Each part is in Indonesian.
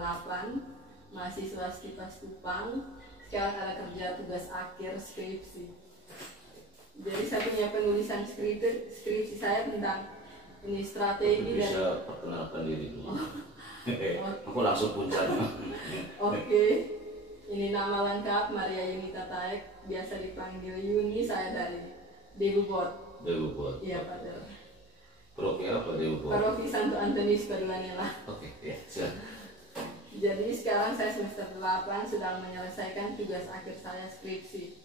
8, mahasiswa Stipas Tupang. Sekarang ada kerja tugas akhir skripsi. Jadi saya punya penulisan skripsi saya tentang ini strategi bisa dan perkenalkan diri dulu. Aku langsung puncak. Oke. Ini nama lengkap Maria Yunita Taek, biasa dipanggil Yuni. Saya dari Debubot. Debubot. Iya, Pak Der. Paroki apa Debubot? Paroki Santo Antonius Paduanela. Oke, ya, silakan. Jadi sekarang saya semester 8 sedang menyelesaikan tugas akhir saya skripsi.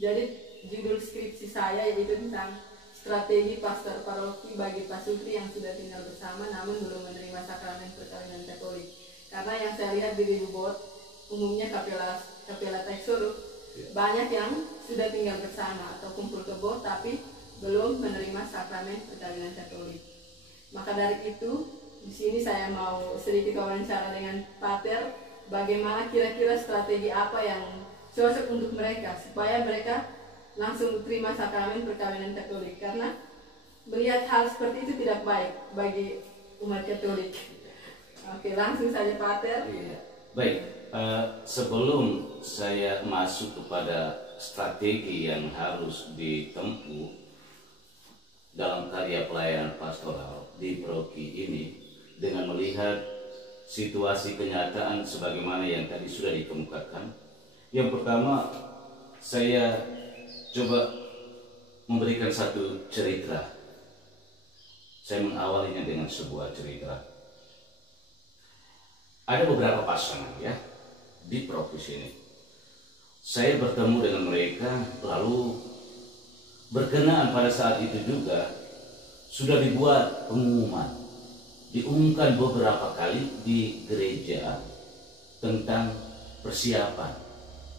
Jadi judul skripsi saya yaitu tentang strategi pastor paroki bagi pasutri yang sudah tinggal bersama namun belum menerima sakramen perkawinan Katolik. Karena yang saya lihat di Debubot, umumnya kapela Taeksuruh, banyak yang sudah tinggal bersama atau kumpul kebo tapi belum menerima sakramen perkawinan Katolik. Maka dari itu, di sini saya mau sedikit wawancara dengan Pater, bagaimana kira-kira strategi apa yang cocok untuk mereka supaya mereka langsung terima sakramen perkawinan Katolik, karena melihat hal seperti itu tidak baik bagi umat Katolik. Oke, langsung saja Pater. Iya. Baik, sebelum saya masuk kepada strategi yang harus ditempuh dalam karya pelayanan pastoral di paroki ini dengan melihat situasi kenyataan sebagaimana yang tadi sudah dikemukakan, yang pertama saya coba memberikan satu cerita. Saya mengawalinya dengan sebuah cerita. Ada beberapa pasangan ya di provinsi ini. Saya bertemu dengan mereka, lalu berkenaan pada saat itu juga sudah dibuat pengumuman. Diumumkan beberapa kali di gereja tentang persiapan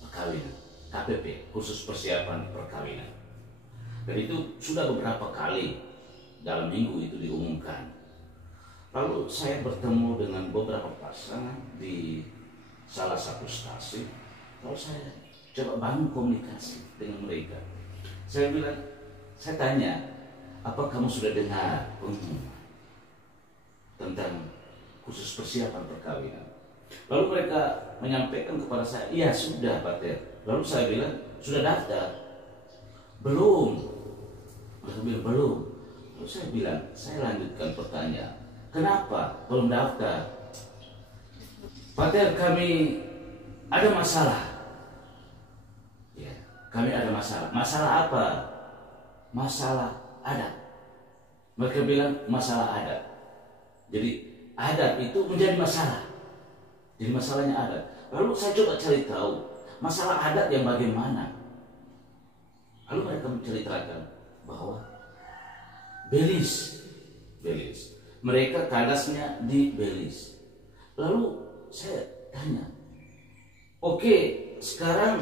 perkawinan. KPP, khusus persiapan perkawinan. Dan itu sudah beberapa kali dalam minggu itu diumumkan. Lalu saya bertemu dengan beberapa pasangan di salah satu stasiun. Lalu saya coba bangun komunikasi dengan mereka. Saya bilang, saya tanya, apa kamu sudah dengar pengumuman tentang khusus persiapan perkawinan? Lalu mereka menyampaikan kepada saya, iya sudah Pater. Lalu saya bilang, sudah daftar? Belum. Mereka bilang, belum. Lalu saya bilang, saya lanjutkan pertanyaan, kenapa belum daftar? Pater, kami ada masalah. Ya, kami ada masalah. Masalah apa? Masalah adat. Mereka bilang masalah adat. Jadi adat itu menjadi masalah. Jadi masalahnya adat. Lalu saya coba cari tahu masalah adat yang bagaimana. Lalu mereka menceritakan bahwa Belis. Mereka kadasnya di Belis. Lalu saya tanya, oke, sekarang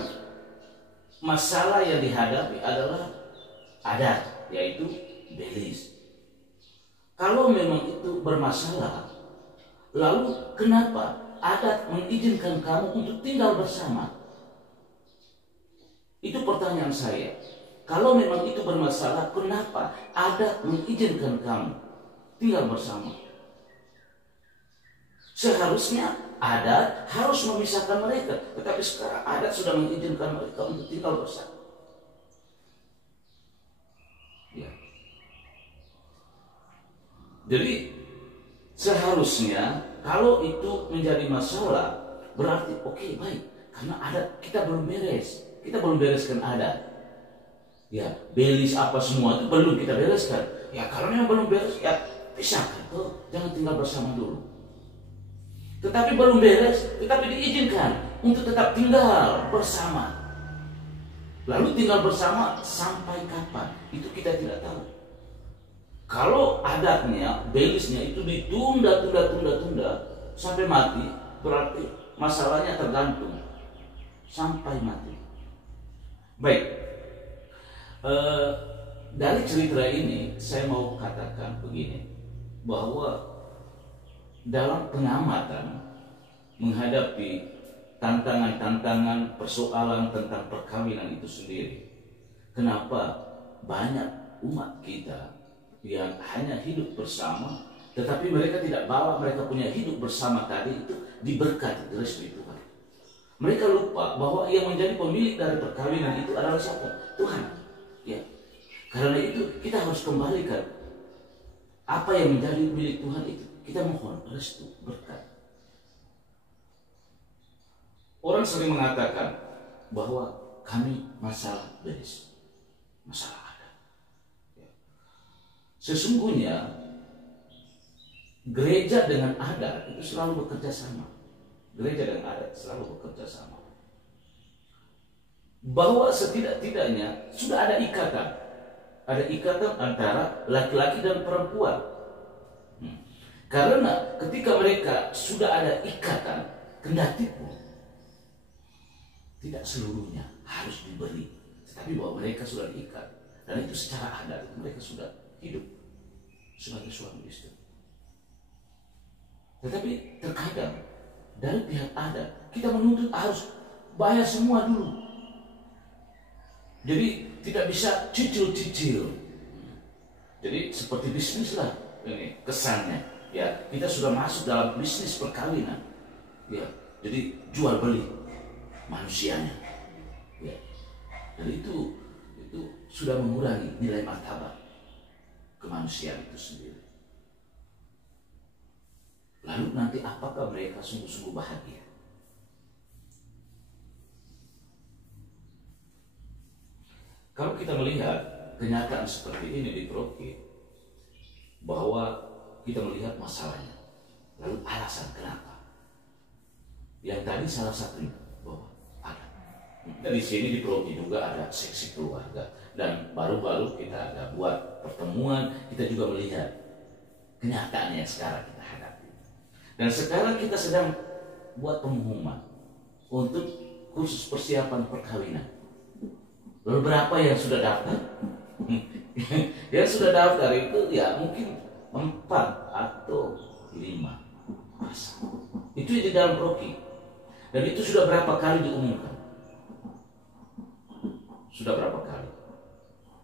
masalah yang dihadapi adalah adat, yaitu Belis. Kalau memang itu bermasalah, lalu kenapa adat mengizinkan kamu untuk tinggal bersama? Itu pertanyaan saya. Kalau memang itu bermasalah, kenapa adat mengizinkan kamu tinggal bersama? Seharusnya adat harus memisahkan mereka, tetapi sekarang adat sudah mengizinkan mereka untuk tinggal bersama. Ya. Jadi seharusnya kalau itu menjadi masalah, berarti oke, baik, karena adat kita belum beres. Kita belum bereskan adat. Ya, Belis apa semua itu belum kita bereskan. Ya, kalau memang belum beres, ya pisahkan tuh, jangan tinggal bersama dulu. Tetapi belum beres, tetapi diizinkan untuk tetap tinggal bersama. Lalu tinggal bersama sampai kapan? Itu kita tidak tahu. Kalau adatnya, Belisnya itu ditunda sampai mati, berarti masalahnya tergantung sampai mati. Baik, dari cerita ini saya mau katakan begini, bahwa dalam pengamatan menghadapi tantangan-tantangan persoalan tentang perkawinan itu sendiri, kenapa banyak umat kita yang hanya hidup bersama, tetapi mereka tidak bawa mereka punya hidup bersama tadi itu diberkati, direstui Tuhan. Mereka lupa bahwa yang menjadi pemilik dari perkawinan itu adalah siapa? Tuhan. Ya. Karena itu kita harus kembalikan apa yang menjadi milik Tuhan itu. Kita mohon restu, berkat. Orang sering mengatakan bahwa kami masalah beres, masalah ada. Ya. Sesungguhnya gereja dengan adat itu selalu bekerja sama. Gereja dan adat selalu bekerja sama. Bahwa setidak-tidaknya sudah ada ikatan. Ada ikatan antara laki-laki dan perempuan. Karena ketika mereka sudah ada ikatan, kendati pun tidak seluruhnya harus diberi. Tetapi bahwa mereka sudah diikat. Dan itu secara adat mereka sudah hidup sebagai suami istri. Tetapi terkadang dari pihak adat kita menuntut harus bayar semua dulu. Jadi tidak bisa cicil-cicil. Jadi seperti bisnis lah ini kesannya. Ya, kita sudah masuk dalam bisnis perkawinan. Ya, jadi jual beli manusianya. Ya. Dan itu sudah mengurangi nilai martabat kemanusiaan itu sendiri. Lalu nanti apakah mereka sungguh-sungguh bahagia? Kalau kita melihat kenyataan seperti ini di Paroki, bahwa kita melihat masalahnya, lalu alasan kenapa. Yang tadi salah satunya bahwa ada. Dari sini di Paroki juga ada seksi keluarga, dan baru-baru kita ada buat pertemuan, kita juga melihat kenyataannya yang sekarang kita hadapi. Dan sekarang kita sedang buat pengumuman untuk khusus persiapan perkawinan. Lalu berapa yang sudah daftar? Yang sudah daftar itu ya mungkin 4 atau 5 pasang. Itu di dalam Paroki. Dan itu sudah berapa kali diumumkan? Sudah berapa kali?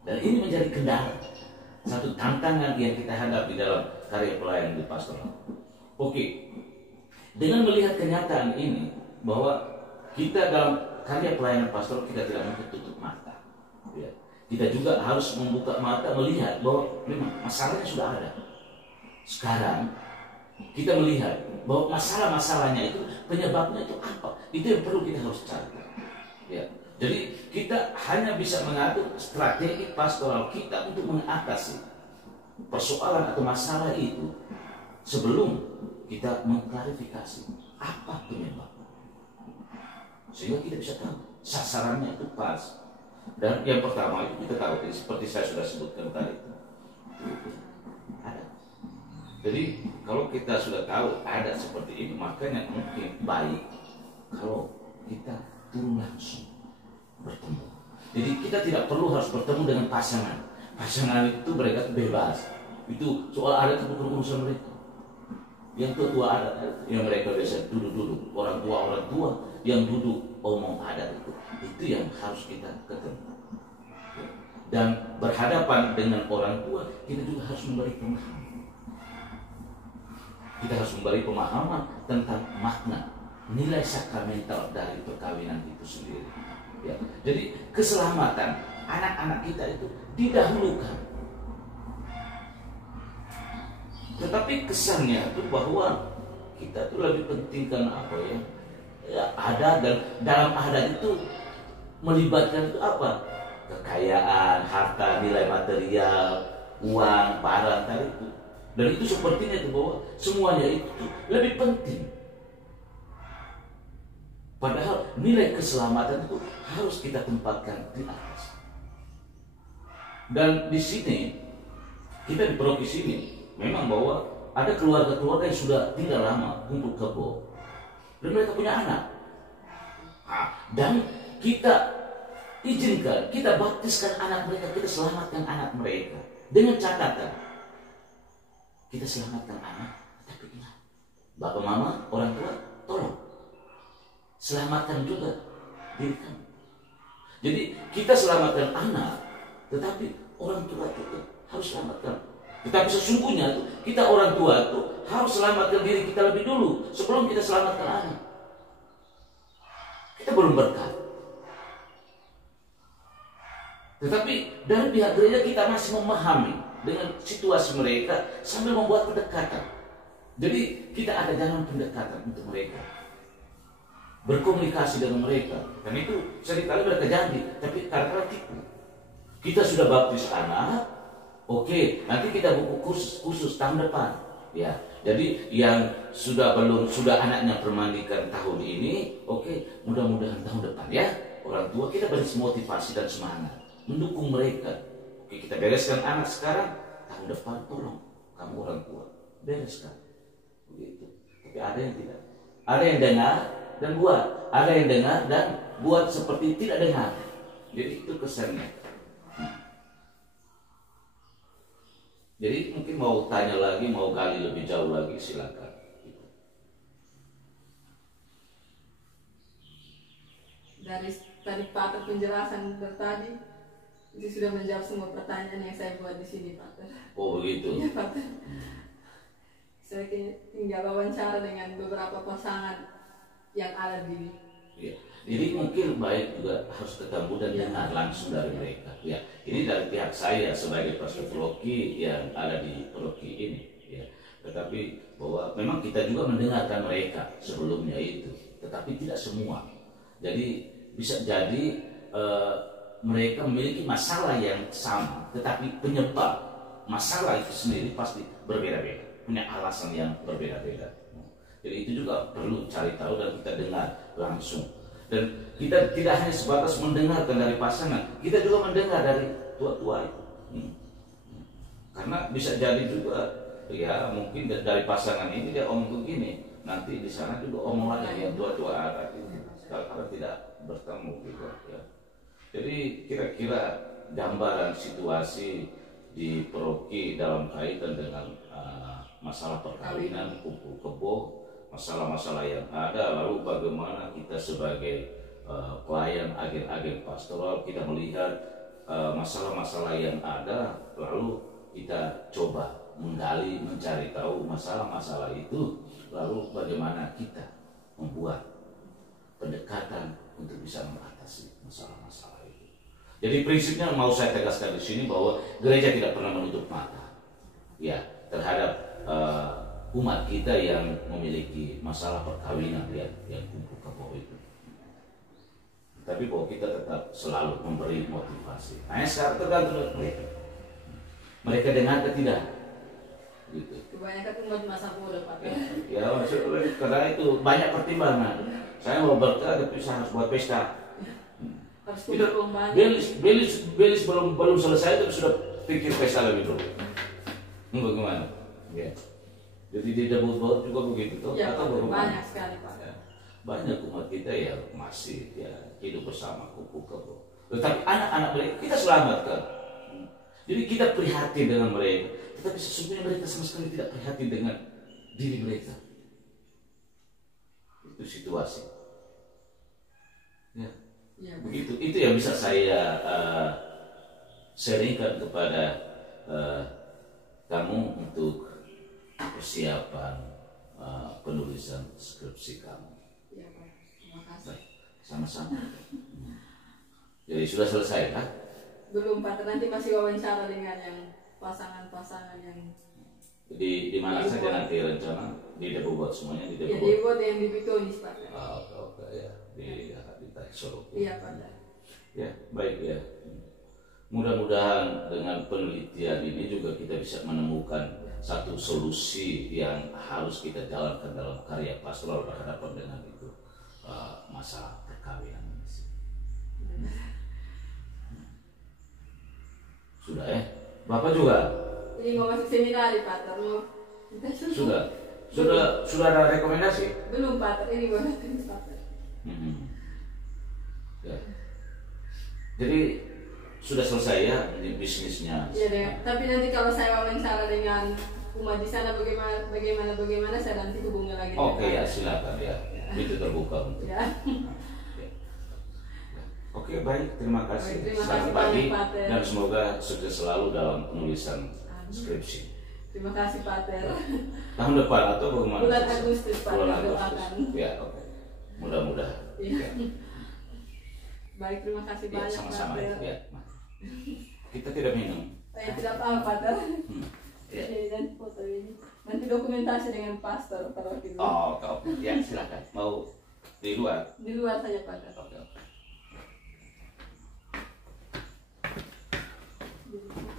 Dan ini menjadi kendala, satu tantangan yang kita hadapi dalam karya pelayanan di pastoral. Oke, dengan melihat kenyataan ini bahwa kita dalam karya pelayanan pastoral kita tidak mungkin tutup mata. Ya. Kita juga harus membuka mata melihat bahwa memang masalahnya sudah ada. Sekarang kita melihat bahwa masalah-masalahnya itu penyebabnya itu apa? Itu yang perlu kita harus cari. Ya. Jadi kita hanya bisa mengatur strategi pastoral kita untuk mengatasi persoalan atau masalah itu sebelum kita mengklarifikasi apa penyebabnya, sehingga kita bisa tahu sasarannya itu pas. Dan yang pertama itu kita tahu, seperti saya sudah sebutkan tadi, itu ada. Jadi kalau kita sudah tahu ada seperti ini, makanya mungkin baik kalau kita turun langsung bertemu. Jadi kita tidak perlu harus bertemu dengan pasangan. Pasangan itu mereka bebas. Itu soal adat itu bukan urusan mereka. Yang tua-tua adat yang mereka biasa duduk-duduk, orang tua yang duduk omong adat itu yang harus kita ketemu. Dan berhadapan dengan orang tua, kita juga harus memberi pemahaman. Kita harus memberi pemahaman tentang makna, nilai sakramental dari perkawinan itu sendiri. Ya. Jadi keselamatan anak-anak kita itu didahulukan. Tetapi kesannya itu bahwa kita tuh lebih pentingkan apa ya? Ya adat, dan dalam adat itu melibatkan itu apa? Kekayaan, harta, nilai material, uang, barang tadi itu. Dan itu sepertinya itu bahwa semuanya itu lebih penting. Padahal nilai keselamatan itu harus kita tempatkan di atas. Dan di sini kita di Paroki sini memang bahwa ada keluarga-keluarga yang sudah tinggal lama kumpul kebo, dan mereka punya anak. Dan kita izinkan, kita baptiskan anak mereka, kita selamatkan anak mereka dengan catatan kita selamatkan anak, tapi ingat, bapak mama, orang tua, tolong selamatkan juga diri kamu. Jadi kita selamatkan anak, tetapi orang tua juga harus selamatkan Tetapi sesungguhnya tuh, kita orang tua tuh harus selamatkan diri kita lebih dulu sebelum kita selamatkan anak. Kita belum berkat. Tetapi dari pihak gereja kita masih memahami dengan situasi mereka sambil membuat pendekatan. Jadi kita ada jalan pendekatan untuk mereka, berkomunikasi dengan mereka. Dan itu seringkali mereka janji, tapi kadang-kadang tipu. Kita sudah baptis anak, oke, nanti kita buku khusus tahun depan. Ya, jadi yang sudah anaknya permandikan tahun ini, oke, mudah-mudahan tahun depan ya. Orang tua kita beri motivasi dan semangat, mendukung mereka. Oke, kita bereskan anak sekarang, tahun depan tolong kamu orang tua bereskan. Begitu. Tapi ada yang tidak. Ada yang dengar dan buat, ada yang dengar dan buat seperti tidak dengar. Jadi itu kesannya. Jadi mungkin mau tanya lagi, mau gali lebih jauh lagi, silakan. Dari tadi Pater penjelasan tadi itu sudah menjawab semua pertanyaan yang saya buat di sini, Pater. Oh begitu. Ya, Pater. Saya tinggal wawancara dengan beberapa pasangan yang ada di. Ya. Jadi mungkin baik juga harus ketemu dan dengar langsung dari mereka. Ya, ini dari pihak saya sebagai pastor paroki yang ada di paroki ini. Ya, tetapi bahwa memang kita juga mendengarkan mereka sebelumnya itu, tetapi tidak semua. Jadi bisa jadi mereka memiliki masalah yang sama, tetapi penyebab masalah itu sendiri pasti berbeda-beda, punya alasan yang berbeda-beda. Jadi itu juga perlu cari tahu dan kita dengar langsung. Dan kita tidak hanya sebatas mendengarkan dari pasangan, kita juga mendengar dari tua-tua itu. Karena bisa jadi juga, ya mungkin dari pasangan ini dia omong begini, nanti di sana juga omong lagi yang tua-tua ada itu. Karena tidak bertemu gitu ya. Jadi kira-kira gambaran situasi di paroki dalam kaitan dengan masalah perkawinan, kumpul kebo, masalah-masalah yang ada, lalu bagaimana kita sebagai pelayan agen-agen pastoral kita melihat masalah-masalah yang ada, lalu kita coba menggali, mencari tahu masalah-masalah itu, lalu bagaimana kita membuat pendekatan untuk bisa mengatasi masalah-masalah itu. Jadi prinsipnya mau saya tegaskan di sini bahwa gereja tidak pernah menutup mata ya terhadap umat kita yang memiliki masalah perkawinan yang kumpul kebo itu. Tapi bahwa kita tetap selalu memberi motivasi. Hanya sekarang tergantung dari mereka. Mereka dengar atau tidak? Gitu. Kebanyakan umat masa muda, Pak. Ya, maksudnya karena itu banyak pertimbangan. Saya mau berkat tapi saya harus buat pesta. Harus kumpul banyak. Belis belum selesai tapi sudah pikir pesta lebih dulu. Bagaimana? Ya. Jadi di debut juga begitu tuh ya, atau bagaimana? Banyak sekali, Pak. Ya. Banyak umat kita yang masih ya hidup bersama kumpul kebo. Tetapi anak-anak mereka kita selamatkan. Jadi kita prihatin dengan mereka, tetapi sesungguhnya mereka sama sekali tidak prihatin dengan diri mereka. Itu situasi. Ya. Ya, begitu. Itu yang bisa saya sharingkan kepada kamu untuk persiapan penulisan skripsi kamu. Ya, Pak. Terima kasih. Sama-sama. Jadi sudah selesai kan? Belum, Pak. Nanti masih wawancara dengan yang pasangan-pasangan yang. Jadi di mana saja nanti rencana di Debobot semuanya di Debobot. Ya, di Debobot yang di Bitonis, Pak. Oke ya di Solo. Iya, Pak. Ya baik ya. Mudah-mudahan dengan penelitian ini juga kita bisa menemukan satu solusi yang harus kita jalankan dalam karya pastoral berhadapan dengan itu masalah perkawinan ini. Sudah ya, Bapak juga. Ini mau masuk seminar, Pak. Sudah ada rekomendasi? Belum, Pak. Ini baru Pak. Ya. Jadi sudah selesai ya di bisnisnya. Iya deh. Tapi nanti kalau saya wawancara dengan umat di sana bagaimana saya nanti hubungi lagi. Oke ya silakan ya. Itu terbuka untuk. Ya. Oke baik terima kasih. Terima kasih Selamat pagi Pak. dan semoga sukses selalu dalam penulisan skripsi. Terima kasih Pater. Tahun depan atau bagaimana? Bulan Agustus Pater Bulan doakan. Agustus. Ya, oke. Mudah-mudahan. Iya. Ya. Baik, terima kasih Ya, banyak sama-sama Pater. ya. Kita tidak minum. Saya tidak apa Pater. Ya. Dan foto ini. Nanti dokumentasi dengan pastor paroki. Oh, oke. Ya, silakan. Mau di luar? Di luar saja Pater. Oke. Jadi,